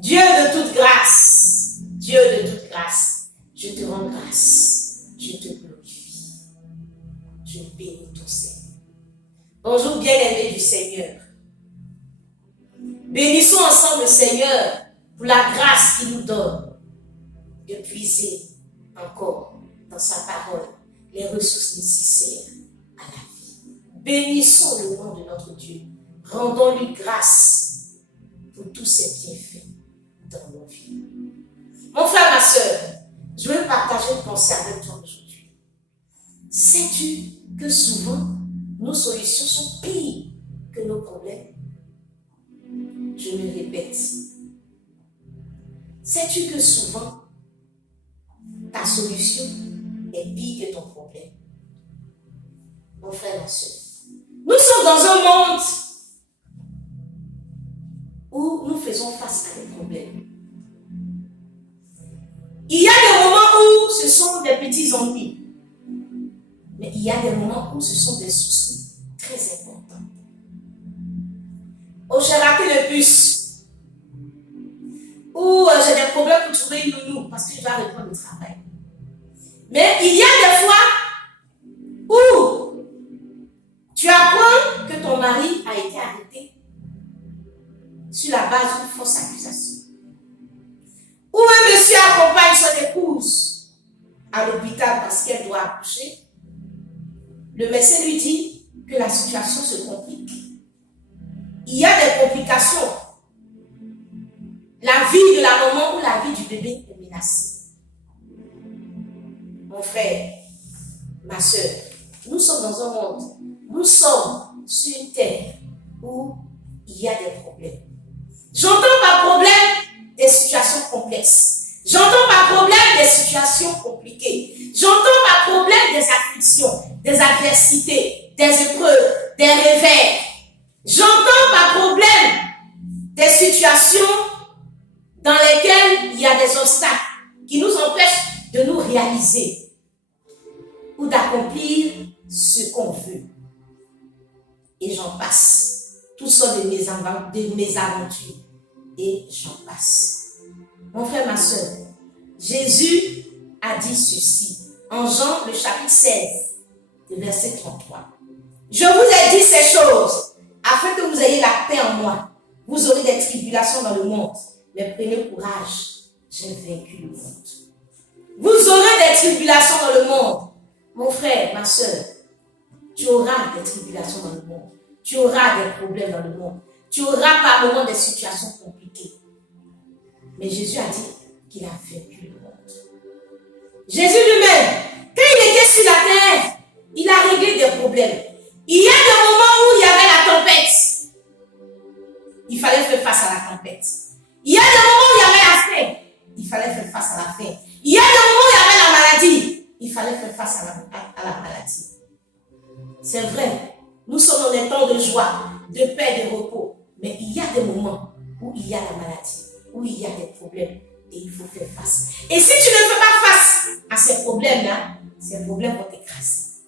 Dieu de toute grâce, Dieu de toute grâce, je te rends grâce, je te glorifie, je bénis ton Seigneur. Bonjour bien-aimés du Seigneur. Bénissons ensemble le Seigneur pour la grâce qu'il nous donne de puiser encore dans sa parole les ressources nécessaires à la vie. Bénissons le nom de notre Dieu. Rendons-lui grâce pour tous ses bienfaits dans nos vies. Mon frère, ma soeur, je veux partager une pensée avec toi aujourd'hui. Sais-tu que souvent, nos solutions sont pires que nos problèmes? Je me répète. Sais-tu que souvent, ta solution est pire que ton problème? Mon frère, ma soeur, nous sommes dans un monde où nous faisons face à des problèmes. Il y a des moments où ce sont des petits ennuis, mais il y a des moments où ce sont des soucis très importants. Oh, j'ai raté le bus, ou j'ai des problèmes pour trouver une nounou parce que je dois reprendre le travail. Mais il y a des fois où tu apprends que ton mari a été arrêté sur la base d'une fausse accusation. Ou un monsieur accompagne son épouse à l'hôpital parce qu'elle doit accoucher. Le médecin lui dit que la situation se complique. Il y a des complications. La vie de la maman ou la vie du bébé est menacée. Mon frère, ma soeur, nous sommes dans un monde, nous sommes sur une terre où il y a des problèmes. J'entends par problème des situations complexes. J'entends par problème des situations compliquées. J'entends par problème des afflictions, des adversités, des épreuves, des revers. J'entends par problème des situations dans lesquelles il y a des obstacles qui nous empêchent de nous réaliser ou d'accomplir ce qu'on veut. Et j'en passe. Toutes sortes de mésaventures. Et j'en passe. Mon frère, ma soeur, Jésus a dit ceci en Jean, le chapitre 16, le verset 33. Je vous ai dit ces choses afin que vous ayez la paix en moi. Vous aurez des tribulations dans le monde, mais prenez courage, j'ai vaincu le monde. Vous aurez des tribulations dans le monde. Mon frère, ma soeur, tu auras des tribulations dans le monde. Tu auras des problèmes dans le monde. Tu auras par moments des situations compliquées. Mais Jésus a dit qu'il a vaincu le monde. Jésus lui-même, quand il était sur la terre, il a réglé des problèmes. Il y a des moments où il y avait la tempête. Il fallait faire face à la tempête. Il y a des moments où il y avait la faim. Il fallait faire face à la faim. Il y a des moments où il y avait la maladie. Il fallait faire face à la maladie. C'est vrai, nous sommes dans des temps de joie, de paix, de repos. Mais il y a des moments où il y a la maladie, où il y a des problèmes et il faut faire face. Et si tu ne fais pas face à ces problèmes-là, ces problèmes vont t'écraser.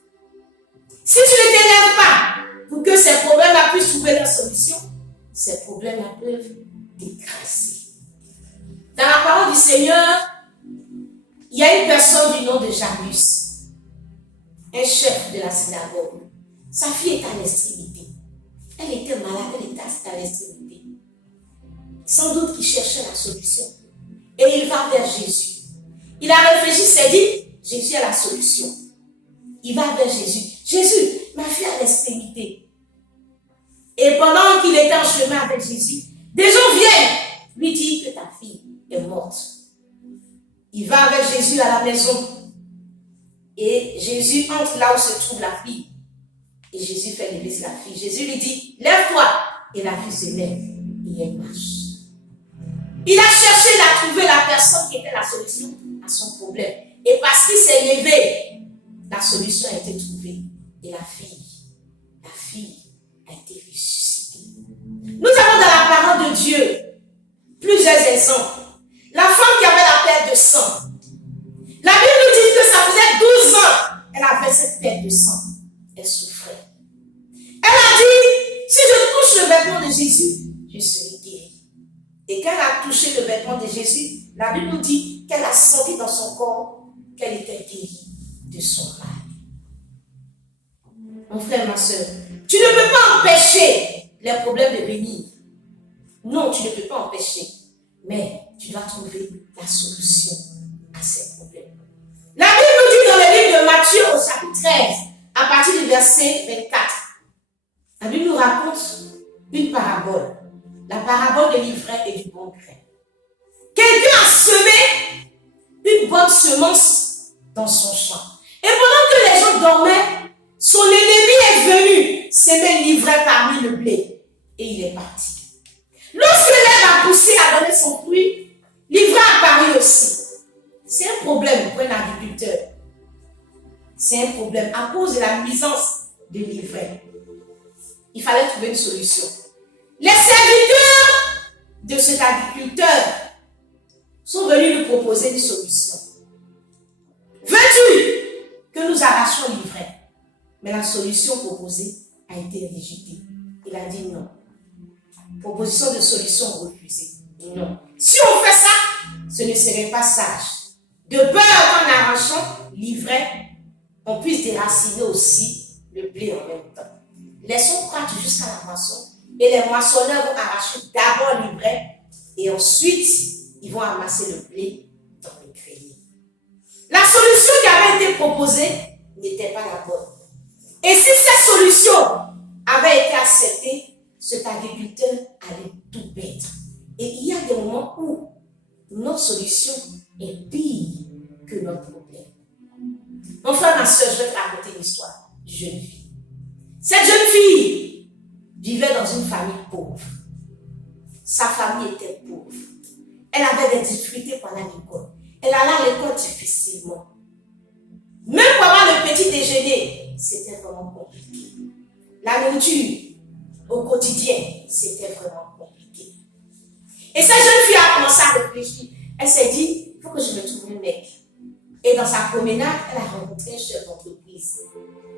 Si tu ne t'élèves pas pour que ces problèmes-là puissent trouver leur solution, ces problèmes-là peuvent t'écraser. Dans la parole du Seigneur, il y a une personne du nom de Jairus, un chef de la synagogue. Sa fille est à l'extrémité. Elle était malade, elle était à l'extrémité. Sans doute qu'il cherchait la solution. Et il va vers Jésus. Il a réfléchi, s'est dit, Jésus a la solution. Il va vers Jésus. Jésus, ma fille est à l'extrémité. Et pendant qu'il était en chemin avec Jésus, des gens viennent lui dire que ta fille est morte. Il va avec Jésus à la maison. Et Jésus entre là où se trouve la fille. Et Jésus fait lever la fille. Jésus lui dit, lève-toi. Et la fille se lève et elle marche. Il a cherché, il a trouvé la personne qui était la solution à son problème. Et parce qu'il s'est levé, la solution a été trouvée. Et la fille a été ressuscitée. Nous avons dans la parole de Dieu plusieurs exemples. La femme qui avait la perte de sang. La Bible nous dit que ça faisait 12 ans qu'elle avait cette perte de sang. Elle souffrait. Elle a dit, si je touche le vêtement de Jésus, je serai guérie. Et quand elle a touché le vêtement de Jésus, la Bible nous dit qu'elle a senti dans son corps qu'elle était guérie de son mal. Mon frère, ma soeur, tu ne peux pas empêcher les problèmes de venir. Non, tu ne peux pas empêcher. Mais tu dois trouver la solution à ces problèmes. La Bible nous dit dans le livre de Matthieu au chapitre 13, à partir du verset 24, la Bible nous raconte une parabole. La parabole de l'ivraie et du bon grain. Quelqu'un a semé une bonne semence dans son champ. Et pendant que les gens dormaient, son ennemi est venu semer l'ivraie parmi le blé. Et il est parti. Lorsque l'herbe a poussé à donner son fruit, l'ivraie a apparu aussi. C'est un problème pour un agriculteur. C'est un problème à cause de la nuisance de l'ivraie. Il fallait trouver une solution. Les serviteurs de cet agriculteur sont venus nous proposer une solution. Veux-tu que nous arrachions l'ivraie? Mais la solution proposée a été rejetée. Il a dit non. Proposition de solution refusée. Non. Si on fait ça, ce ne serait pas sage. De peur qu'en arrachant l'ivraie, on puisse déraciner aussi le blé en même temps. Laissons croître jusqu'à la moisson et les moissonneurs vont arracher d'abord l'ivraie et ensuite ils vont amasser le blé dans le grenier. La solution qui avait été proposée n'était pas la bonne. Et si cette solution avait été acceptée, cet agriculteur allait tout perdre. Et il y a des moments où notre solution est pire que notre problème. Mon frère, ma soeur, je vais te raconter l'histoire d'une jeune fille. Cette jeune fille vivait dans une famille pauvre. Sa famille était pauvre. Elle avait des difficultés pendant l'école. Elle allait à l'école difficilement. Même pour avoir le petit déjeuner, c'était vraiment compliqué. La nourriture, au quotidien, c'était vraiment compliqué. Et cette jeune fille a commencé à réfléchir. Elle s'est dit, il faut que je me trouve un mec. Et dans sa promenade, elle a rencontré un chef d'entreprise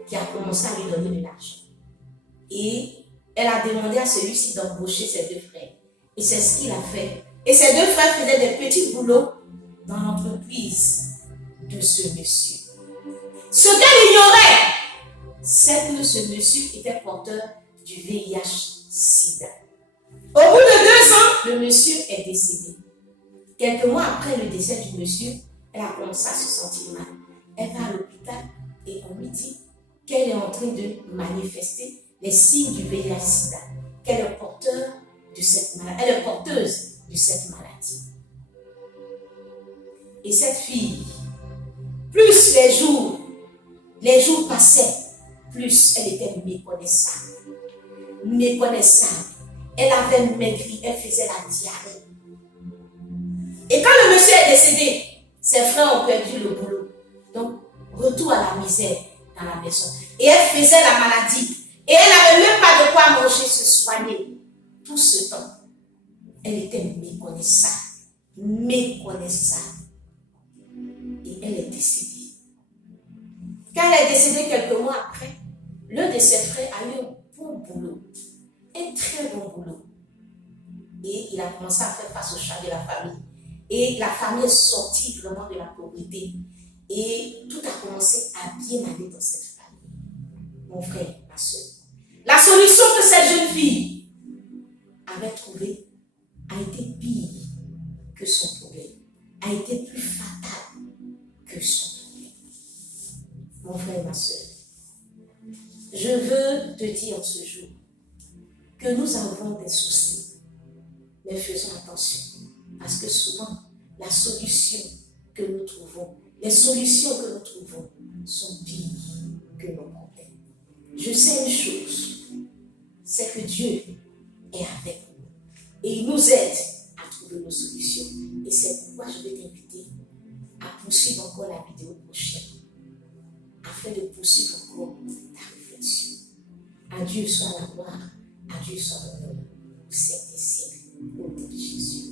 qui a commencé à lui donner de l'argent. Et elle a demandé à celui-ci d'embaucher ses deux frères. Et c'est ce qu'il a fait. Et ses deux frères faisaient des petits boulots dans l'entreprise de ce monsieur. Ce qu'elle ignorait, c'est que ce monsieur était porteur du VIH-Sida. Au bout de 2 ans, le monsieur est décédé. Quelques mois après le décès du monsieur, elle a commencé à se sentir mal. Elle va à l'hôpital et on lui dit qu'elle est en train de manifester les signes du VIH-Sida, qu'elle est porteuse de cette maladie. Elle est porteuse de cette maladie. Et cette fille, plus les jours passaient, plus elle était méconnaissable. Méconnaissable. Elle avait maigri, elle faisait la diarrhée. Et quand le monsieur est décédé, ses frères ont perdu le boulot. Donc, retour à la misère dans la maison. Et elle faisait la maladie. Et elle n'avait même pas de quoi manger, se soigner. Tout ce temps, elle était méconnaissable. Méconnaissable. Et elle est décédée. Quand elle est décédée quelques mois après, l'un de ses frères a eu un bon boulot. Un très bon boulot. Et il a commencé à faire face au charge de la famille. Et la famille est sortie vraiment de la pauvreté. Et tout a commencé à bien aller dans cette famille. Mon frère, ma soeur. La solution que cette jeune fille avait trouvée a été pire que son problème. A été plus fatale que son problème. Mon frère, ma soeur. Je veux te dire ce jour que nous avons des soucis. Mais faisons attention. Parce que souvent, la solution que nous trouvons, les solutions que nous trouvons sont pires que nos problèmes. Je sais une chose, c'est que Dieu est avec nous. Et il nous aide à trouver nos solutions. Et c'est pourquoi je vais t'inviter à poursuivre encore la vidéo prochaine, afin de poursuivre encore ta réflexion. À Dieu soit la gloire, à Dieu soit l'honneur, au siècle des siècles, au nom de Jésus.